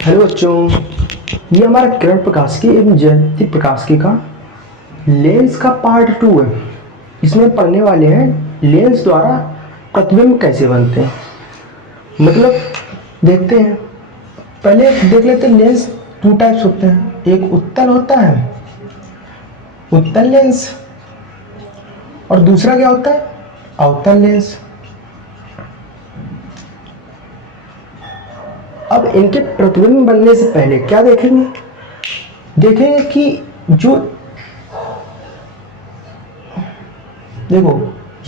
Hello बच्चों, ये हमारा किरण प्रकाशिकी एवं जयंती प्रकाशिकी का लेंस का पार्ट 2 है। इसमें पढ़ने वाले हैं लेंस द्वारा प्रतिबिंब कैसे बनते हैं। मतलब देखते हैं, पहले देख लेते हैं। लेंस 2 टाइप्स होते हैं, एक उत्तल होता है उत्तल लेंस, और दूसरा क्या होता है अवतल लेंस। अब इनके प्रतिबिंब बनने से पहले क्या देखेंगे कि जो देखो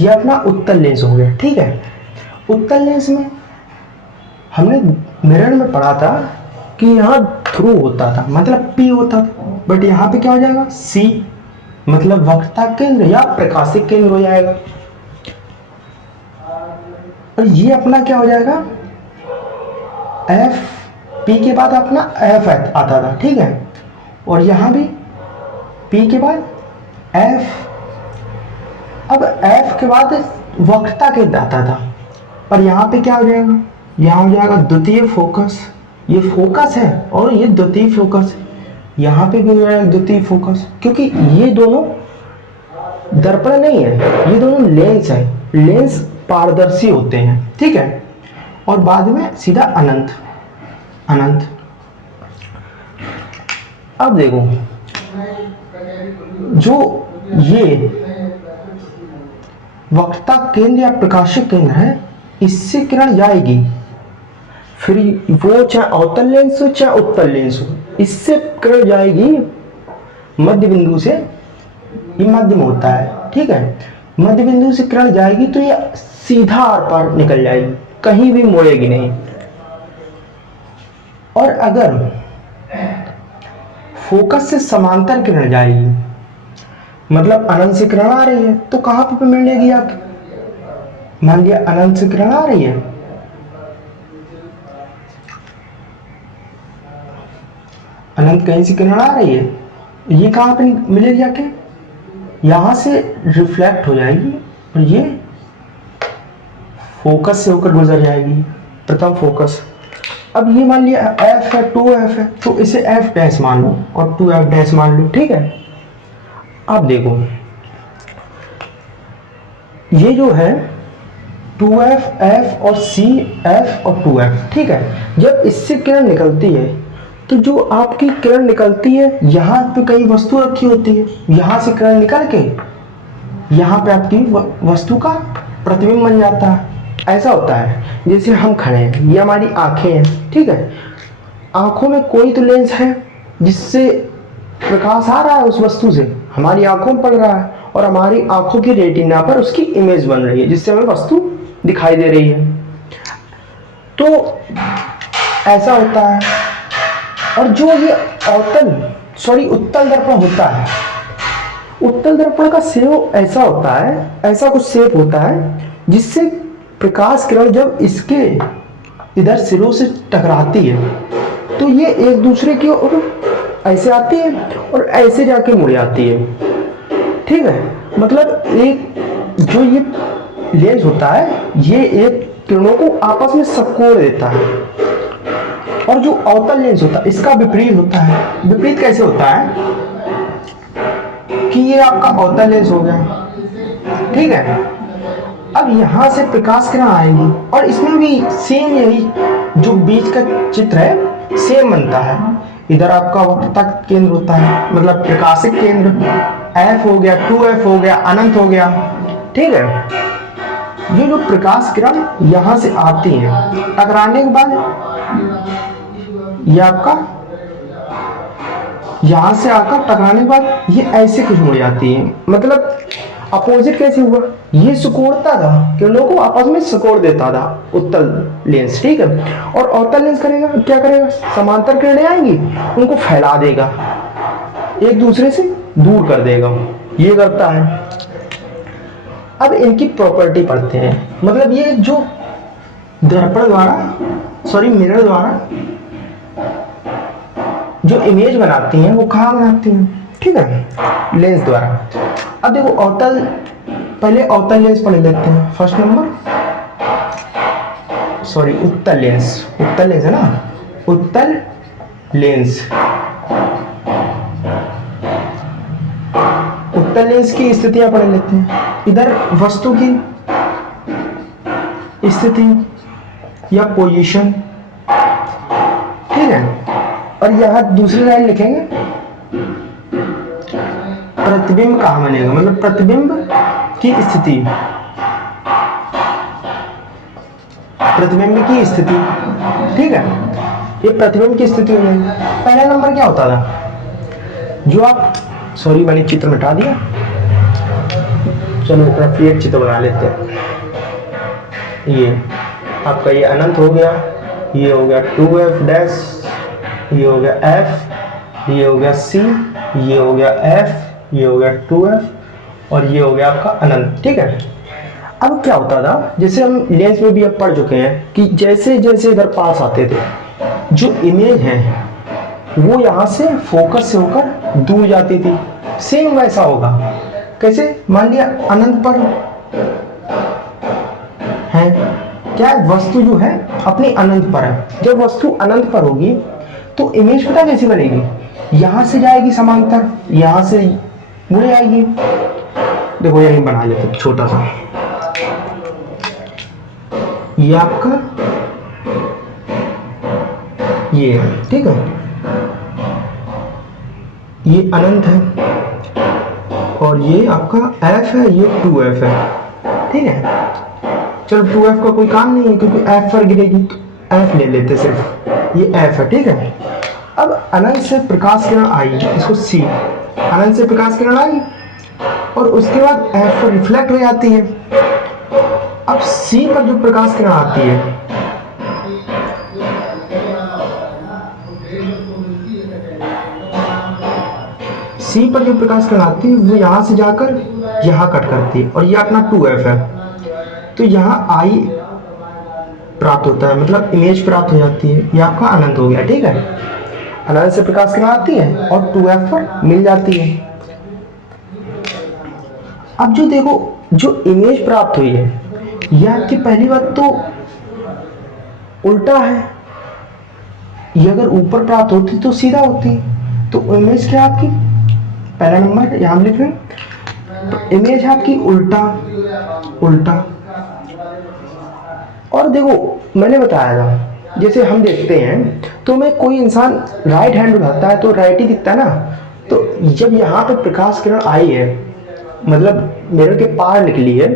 ये अपना उत्तल लेंस हो गया, ठीक है। उत्तल लेंस में हमने मिरर में पढ़ा था कि यहाँ थ्रू होता था, मतलब P होता था, बट यहाँ पे क्या हो जाएगा C, मतलब वक्रता केंद्र या प्रकाशिक केंद्र हो जाएगा। और ये अपना क्या हो जाएगा F, P के बाद अपना F आता था, ठीक है। और यहाँ भी P के बाद F, अब F के बाद वक्रता केंद्र आता था। और यहाँ पे क्या हो जाएगा, यहाँ हो जाएगा द्वितीय फोकस। ये फोकस है और ये द्वितीय फोकस है। यहाँ पे भी हो जाएगा द्वितीय फोकस, क्योंकि ये दोनों दर्पण नहीं है, ये दोनों लेंस है। लेंस पारदर्शी होते हैं, ठीक है। और बाद में सीधा अनंत। अब देखो, जो ये वक्रता केंद्र या प्रकाशिक केंद्र है, इससे किरण जाएगी, फिर वो चाहे अवतल लेंस हो चाहे उत्तल लेंस हो, इससे किरण जाएगी मध्य बिंदु से। ये मध्य में होता है, ठीक है। मध्य बिंदु से किरण जाएगी तो ये सीधा आर पार निकल जाएगी, कहीं भी मुड़ेगी नहीं। और अगर फोकस से समांतर किरण जाएगी, मतलब अनंत से किरण आ रही है, तो कहां पे मिलेगी आके। मान लिया अनंत से किरण आ रही है, अनंत कहीं से किरण आ रही है, ये कहां पे मिलेगी आके, यहां से रिफ्लेक्ट हो जाएगी और ये फोकस से होकर गुजर जाएगी, प्रथम फोकस। अब ये मान लिया F है, 2F है, तो इसे F डैश मान लो और 2F डैश मान लो, ठीक है। अब देखो ये जो है 2F, F और C, F और 2F, ठीक है। जब इससे किरण निकलती है तो जो आपकी किरण निकलती है, यहाँ पे कई वस्तु रखी होती है, यहाँ से किरण निकल के यहाँ पे आपकी वस्तु का प्रतिबिंब बन जाता है। ऐसा होता है जैसे हम खड़े हैं, ये हमारी आंखें हैं, ठीक है। आंखों में कोई तो लेंस है जिससे प्रकाश आ रहा है, उस वस्तु से हमारी आंखों में पड़ रहा है, और हमारी आंखों की रेटिना पर उसकी इमेज बन रही है, जिससे हमें वस्तु दिखाई दे रही है। तो ऐसा होता है। और जो ये उत्तल दर्पण होता है, उत्तल दर्पण का शेप ऐसा होता है, ऐसा कुछ शेप होता है जिससे प्रकाश किरण जब इसके इधर सिरों से टकराती है तो ये एक दूसरे की ओर ऐसे आती है और ऐसे जाके मुड़ जाती है, ठीक है। मतलब एक जो ये लेंस होता है, ये एक किरणों को आपस में सकोड़ देता है। और जो अवतल लेंस होता है, इसका विपरीत होता है। विपरीत कैसे होता है कि ये आपका अवतल लेंस हो गया, ठीक है। अब यहां से प्रकाश किरण आएगी और इसमें भी सेम यही जो बीच का चित्र है सेम बनता है। इधर आपका वक्रता केंद्र होता है, मतलब प्रकाशिक केंद्र F हो गया, 2F हो गया, अनंत हो गया, ठीक है। ये जो प्रकाश किरण यहां से आती है, टकराने के बाद ये आपका यहां से आकर टकराने के बाद ये ऐसे कुछ मुड़ जाती है। मतलब अपोजिट कैसे हुआ, ये सिकोड़ता था, किरणों को आपस में सिकोड़ देता था उत्तल लेंस, ठीक है। और अवतल लेंस करेगा, क्या करेगा, समांतर किरणें आएंगी, उनको फैला देगा, एक दूसरे से दूर कर देगा, ये करता है। अब इनकी प्रॉपर्टी पढ़ते हैं। मतलब ये जो दर्पण द्वारा मिरर द्वारा जो इमेज बनाती हैं, वो कहाँ बनाती हैं, ठीक है, लेंस द्वारा। अब देखो पहले अवतल लेंस पढ़ लेते हैं। फर्स्ट नंबर उत्तल लेंस है ना, उत्तल लेंस, उत्तल लेंस की स्थितियां पढ़ लेते हैं। इधर वस्तु की स्थिति या पोजीशन, ठीक है। और यहां दूसरी लाइन लिखेंगे प्रतिबिंब कहां बनेगा, मतलब प्रतिबिंब की स्थिति, प्रतिबिंब की स्थिति, ठीक है। ये प्रतिबिंब की स्थिति हो जाएगी। पहला नंबर क्या होता था, जो आप, सॉरी मैंने चित्र मिटा दिया, चलो इतना फिर एक चित्र बना लेते हैं। ये आपका ये अनंत हो गया, ये हो गया 2f डैश, ये हो गया f, ये हो गया c, ये हो गया f, ये हो गया 2f और ये हो गया आपका अनंत, ठीक है। अब क्या होता था, जैसे हम लेंस में भी अब पढ़ चुके हैं कि जैसे जैसे इधर पास आते थे, जो इमेज है वो यहाँ से फोकस से होकर दूर जाती थी। सेम वैसा होगा, कैसे, मान लिया अनंत पर है, क्या वस्तु जो है अपनी अनंत पर है। जब वस्तु अनंत पर होगी तो इमेज पता कैसी बनेगी, यहां से जाएगी समांतर, यहां से मुड़े आएगी। देखो यही बना लेते छोटा सा, ये आपका ये है, ठीक है, ये अनंत है और ये आपका f है, ये 2f है, ठीक है। चलो 2f का कोई काम नहीं है क्योंकि f पर गिरेगी, तो f ले लेते सिर्फ, ये f है, ठीक है। अब अनंत से प्रकाश किरण आई, इसको c, अनंत से प्रकाश किरण आई और उसके बाद f पर रिफ्लेक्ट हो जाती है। अब c पर जो प्रकाश किरण आती है, C पर जो प्रकाश किरण आती है वो यहाँ से जाकर यहाँ कट करती है और ये अपना 2f है, तो यहाँ I प्राप्त होता है, मतलब इमेज प्राप्त हो जाती है। ये आपका अनंत हो गया, ठीक है। अनंत से प्रकाश किरण आती है और 2f पर मिल जाती है। अब जो देखो, जो इमेज प्राप्त हुई है, यह आपकी पहली बात तो उल्टा है, ये अगर ऊपर प्राप्त होती तो सीधा होती, तो इमेज क्या आपकी, पहला नंबर यहां लिख लें, तो इमेज है आपकी उल्टा उल्टा। और देखो मैंने बताया था, जैसे हम देखते हैं तो में कोई इंसान राइट हैंड उठाता है तो राइट ही दिखता है ना, तो जब यहाँ पे प्रकाश किरण आई है, मतलब मिरर के पार निकली है,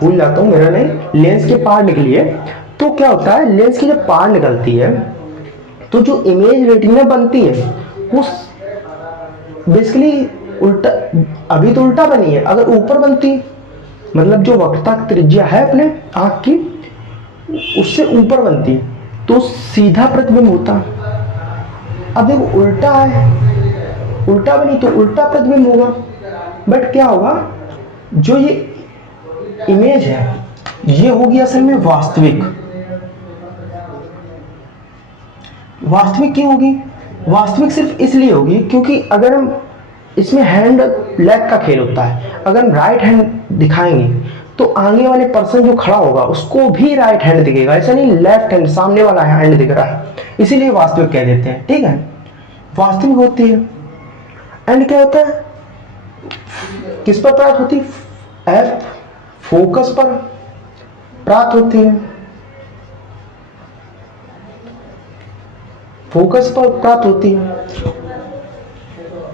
भूल जाता हूँ मिरर नहीं, लेंस के पार निकली है, तो क्या होता है, लेंस की जब पार निकलती है तो जो इमेज रेटिना बनती है वो बेसिकली उल्टा, अभी तो उल्टा बनी है, अगर ऊपर बनती, मतलब जो वक्रता त्रिज्या है अपने आंख की उससे ऊपर बनती तो सीधा प्रतिबिंब होता। अब देखो उल्टा है, उल्टा बनी तो उल्टा प्रतिबिंब होगा, बट क्या होगा, जो ये इमेज है ये होगी असल में वास्तविक। वास्तविक क्यों होगी, वास्तविक सिर्फ इसलिए होगी क्योंकि अगर हम इसमें हैंड लेग का खेल होता है, अगर हम राइट हैंड दिखाएंगे तो आगे वाले पर्सन जो खड़ा होगा उसको भी राइट हैंड दिखेगा, ऐसा नहीं लेफ्ट हैंड सामने वाला हैंड दिख रहा है, इसीलिए वास्तविक कह देते हैं, ठीक है। वास्तविक होती है एंड क्या होता है, किस पर प्राप्त होती है, एफ फोकस पर प्राप्त होती है, फोकस पर प्राप्त होती है।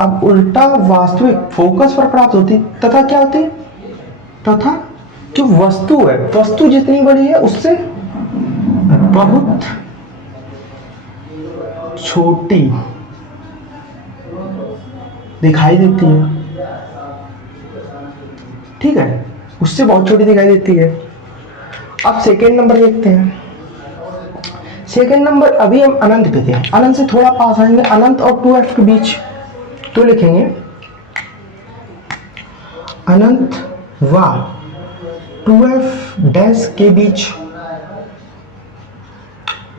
अब उल्टा वास्तविक फोकस पर प्राप्त होती है, तथा क्या होती है, तथा जो वस्तु है, वस्तु जितनी बड़ी है उससे बहुत छोटी दिखाई देती है, ठीक है, उससे बहुत छोटी दिखाई देती है। अब सेकेंड नंबर देखते हैं। सेकेंड नंबर, अभी हम अनंत पे थे, अनंत से थोड़ा पास आएंगे, अनंत और 2f के बीच, तो लिखेंगे अनंत व 2f डैश के बीच।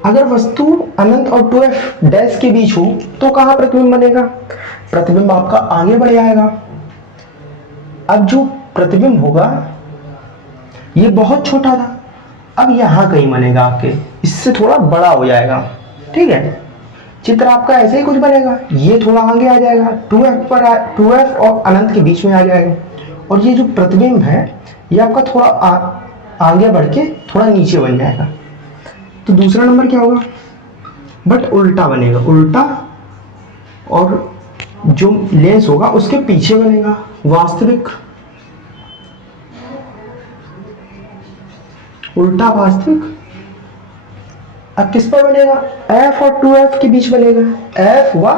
अगर वस्तु अनंत और 2f डैश के बीच हो तो कहां प्रतिबिंब बनेगा, प्रतिबिंब आपका आगे बढ़ जाएगा। अब जो प्रतिबिंब होगा ये बहुत छोटा था, अब यहां कहीं बनेगा आपके, इससे थोड़ा बड़ा हो जाएगा, ठीक है। चित्र आपका ऐसे ही कुछ बनेगा, ये थोड़ा आगे आ जाएगा, 2f और अनंत के बीच में आ जाएगा, और ये जो प्रतिबिंब है ये आपका थोड़ा आगे बढ़ के थोड़ा नीचे बन जाएगा। तो दूसरा नंबर क्या होगा, बट उल्टा बनेगा, उल्टा, और जो लेंस होगा उसके पीछे बनेगा, वास्तविक, उल्टा वास्तविक। अब किस पर बनेगा, f और 2f के बीच बनेगा, f व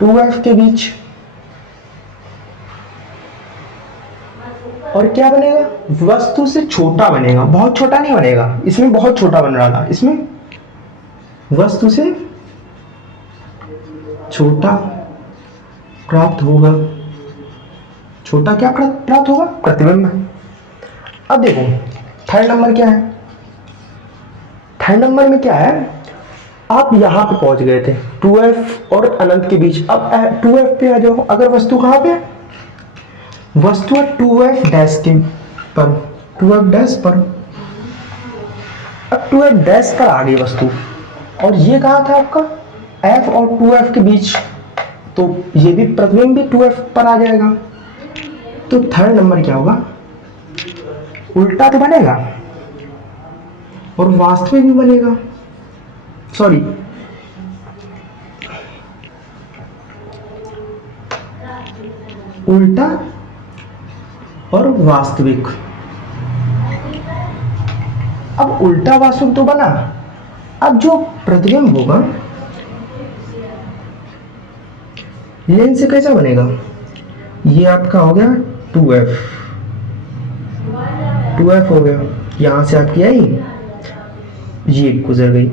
2f के बीच। और क्या बनेगा, वस्तु से छोटा बनेगा, बहुत छोटा नहीं बनेगा, इसमें बहुत छोटा बन रहा था, इसमें वस्तु से छोटा प्राप्त होगा, छोटा क्या प्राप्त होगा, प्रतिबिंब। अब देखो थर्ड नंबर क्या है, थर्ड नंबर में क्या है, आप यहां पे पहुंच गए थे 2f और अनंत के बीच, अब 2f पे आ जाओ। अगर वस्तु कहां पे है, वस्तु है 2f डैश के पर, 2f डैश पर। अब 2f डैश पर आ गई वस्तु, और ये कहां था आपका, f और 2f के बीच, तो ये भी प्रतिबिंब भी 2f पर आ जाएगा। तो थर्ड नंबर क्या होगा, उल्टा तो बनेगा और वास्तविक भी बनेगा, सॉरी, उल्टा और वास्तविक। अब उल्टा वास्तविक तो बना, अब जो प्रतिबिंब होगा लेंस से कैसा बनेगा, ये आपका हो गया 2f, 2f हो गया, यहां से आपकी आई, ये गुजर गई,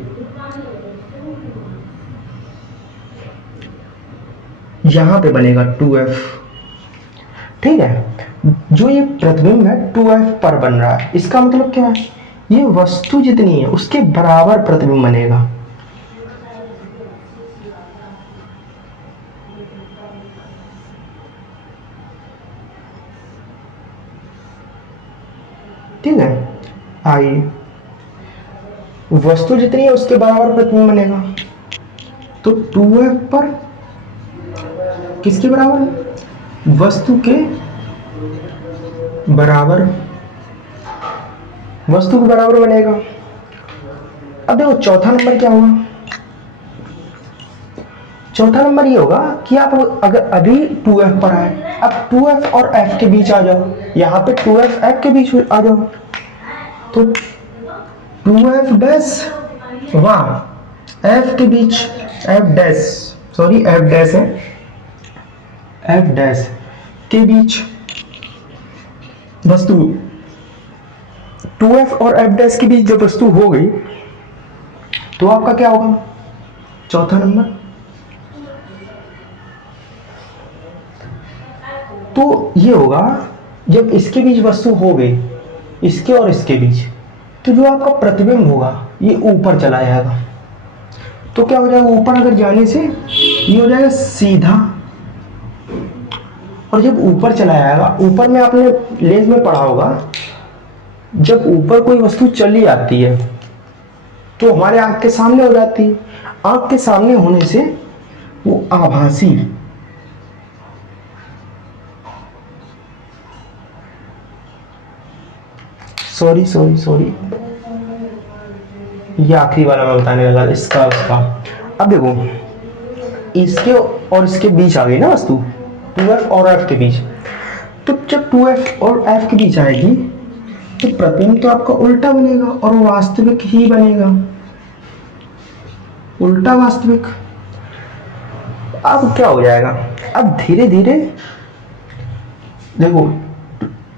यहां पे बनेगा 2f, ठीक है। जो ये प्रतिबिंब है 2f पर बन रहा है, इसका मतलब क्या है, ये वस्तु जितनी है उसके बराबर प्रतिबिंब बनेगा। ठीक है, आइए, वस्तु जितनी है उसके बराबर प्रतिबिंब बनेगा, तो 2f पर किसके बराबर, वस्तु के बराबर, वस्तु के बराबर बनेगा। अब देखो चौथा नंबर क्या होगा, चौथा नंबर ये होगा कि आप अगर अभी 2f पर आए, अब 2f और f के बीच आ जाओ, यहां पे 2f f के बीच आ जाओ, तो 2f डैश वाह f के बीच, f dash, sorry f dash है, f डैश के बीच वस्तु, 2f और f डैश के बीच जब वस्तु हो गई तो आपका क्या होगा, चौथा नंबर। तो ये होगा जब इसके बीच वस्तु हो गई, इसके और इसके बीच, तो जो आपका प्रतिबिंब होगा ये ऊपर चला जाएगा। तो क्या हो जाएगा, ऊपर अगर जाने से ये हो जाएगा सीधा, और जब ऊपर चला जाएगा, ऊपर में आपने लेंस में पढ़ा होगा, जब ऊपर कोई वस्तु चली आती है तो हमारे आंख के सामने हो जाती है, आंख के सामने होने से वो आभासी, सॉरी सॉरी सॉरी, ये आखिरी वाला मैं बताने लगा, इसका उसका। अब देखो इसके और इसके बीच आ गई ना वस्तु, 2f और f के बीच, तो जब 2f और f के बीच आएगी तो प्रतिबिंब तो आपका उल्टा बनेगा और वास्तविक ही बनेगा, उल्टा वास्तविक। अब क्या हो जाएगा, अब धीरे धीरे देखो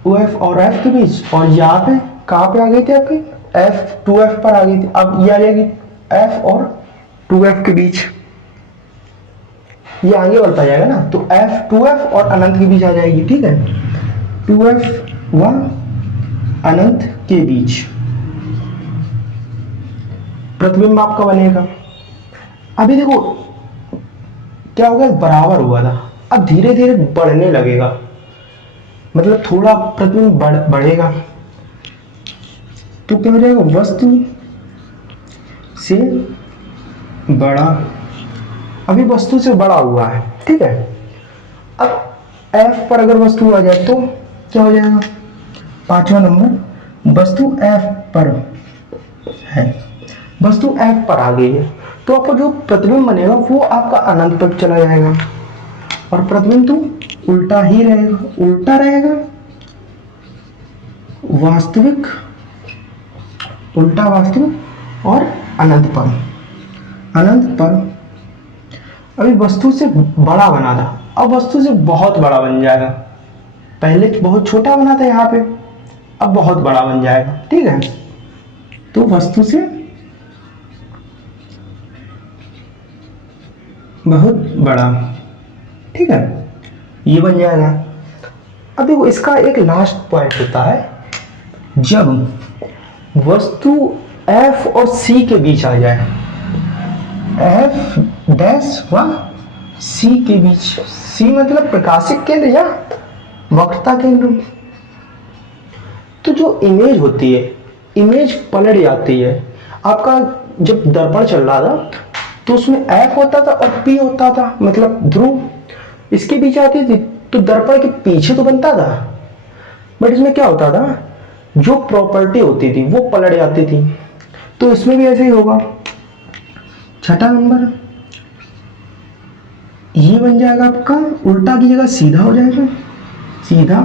2f और f के बीच, और यहाँ पे कहाँ पे आ गई थी आपकी, f 2f पर आ गई थी, अब ये आ जाएगी f और 2f के बीच, ये आगे बढ़ता जाएगा ना, तो f 2f और अनंत के बीच आ जाएगी, ठीक है, 2f व अनंत के बीच प्रतिबिंब आपका बनेगा। अभी देखो क्या होगा, बराबर हुआ था, अब धीरे धीरे बढ़ने लगेगा, मतलब थोड़ा प्रतिबिंब बढ़ेगा, तो क्या हो जाएगा, वस्तु से बड़ा, अभी वस्तु से बड़ा हुआ है, ठीक है। अब F पर अगर वस्तु आ जाए तो क्या हो जाएगा, पांचवा नंबर, वस्तु F पर है, वस्तु F पर आ गई है, तो आपका जो प्रतिबिंब बनेगा वो आपका अनंत पर चला जाएगा, और प्रतिबिंब तो उल्टा ही रहेगा, उल्टा रहेगा, वास्तविक, उल्टा वास्तविक और अनंत पर, अनंत पर। अभी वस्तु से बड़ा बना था, अब वस्तु से बहुत बड़ा बन जाएगा, पहले बहुत छोटा बना था यहाँ पे, अब बहुत बड़ा बन जाएगा, ठीक है। तो वस्तु से बहुत बड़ा, ठीक है, ये बन जाएगा। अब देखो इसका एक लास्ट पॉइंट होता है, जब वस्तु F और C के बीच आ जाए, F डैश व C के बीच, C मतलब प्रकाशिक केंद्र या वक्रता केंद्र, तो जो इमेज होती है, इमेज पलट जाती है। आपका जब दर्पण चल रहा था तो उसमें F होता था और P होता था, मतलब ध्रुव इसके बीच आती थी, तो दर्पण के पीछे तो बनता था, बट इसमें क्या होता था, जो प्रॉपर्टी होती थी वो पलट जाती थी। तो इसमें भी ऐसे ही होगा। छठा नंबर, ये बन जाएगा आपका, उल्टा की जगह सीधा हो जाएगा, सीधा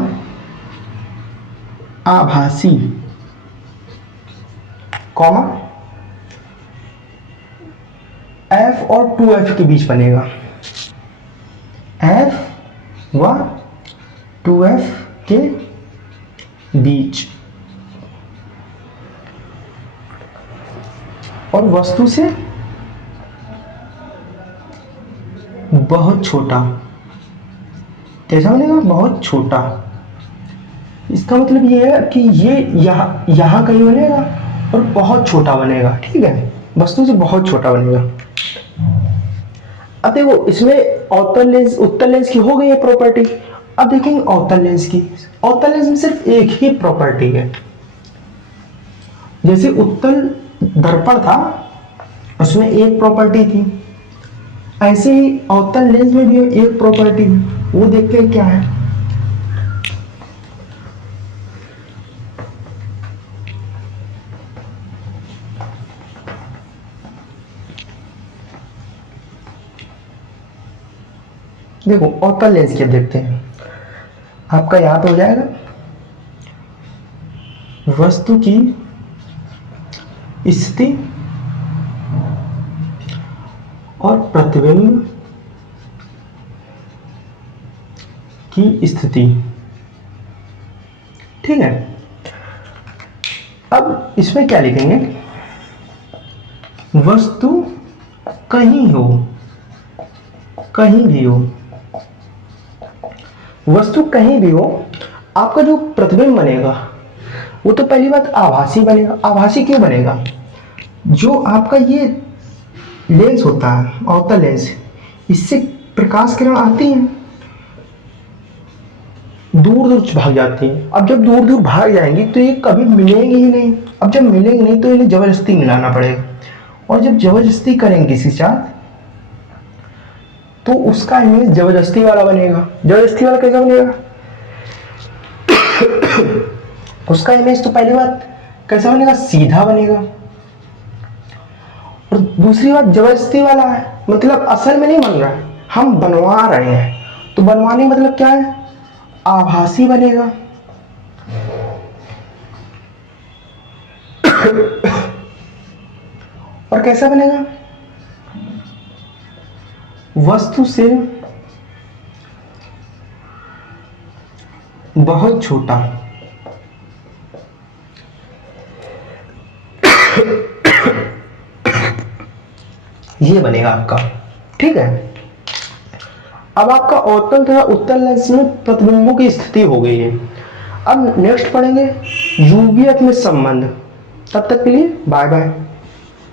आभासी, कॉमा F और 2F के बीच बनेगा, F व 2F के बीच, और वस्तु से बहुत छोटा, कैसा बनेगा, बहुत छोटा। इसका मतलब ये है कि ये यहाँ कहीं बनेगा और बहुत छोटा बनेगा, ठीक है, वस्तु से बहुत छोटा बनेगा। अब देखो इसमें अवतल लेंस उत्तल लेंस की हो गई है प्रॉपर्टी। अब देखेंगे अवतल लेंस की। अवतल लेंस में सिर्फ एक ही प्रॉपर्टी है, जैसे उत्तल दर्पण था उसमें एक प्रॉपर्टी थी, ऐसे ही अवतल लेंस में भी एक प्रॉपर्टी है, वो देखते हैं क्या है। देखो अवतल लेंस की अब देखते हैं। आपका याद हो जाएगा, वस्तु की स्थिति और प्रतिबिंब की स्थिति, ठीक है। अब इसमें क्या लिखेंगे, वस्तु कहीं हो, कहीं भी हो, वस्तु कहीं भी हो, आपका जो प्रतिबिंब बनेगा वो तो पहली बात आभासी बनेगा। आभासी क्यों बनेगा, जो आपका ये लेंस होता है अवतल लेंस, इससे प्रकाश किरण आती है, दूर दूर भाग जाती है। अब जब दूर दूर भाग जाएंगी तो ये कभी मिलेंगी ही नहीं। अब जब मिलेंगी नहीं तो इन्हें जबरदस्ती मिलाना पड़ेगा, और जब जबरदस्ती करेंगे किसी साथ तो उसका इमेज जबरदस्ती वाला बनेगा। जबरदस्ती वाला कैसा बनेगा उसका इमेज तो पहली बात कैसा बनेगा, सीधा बनेगा। और दूसरी बात जबरदस्ती वाला है, मतलब असल में नहीं बन रहा है, हम बनवा रहे हैं, तो बनवाने का मतलब क्या है, आभासी बनेगा। और कैसा बनेगा, वस्तु से बहुत छोटा। ये बनेगा आपका, ठीक है। अब आपका अवतल तथा उत्तल लेंस में प्रतिबिंबों की स्थिति हो गई है। अब नेक्स्ट पढ़ेंगे यूवीएफ में संबंध। तब तक के लिए बाय बाय।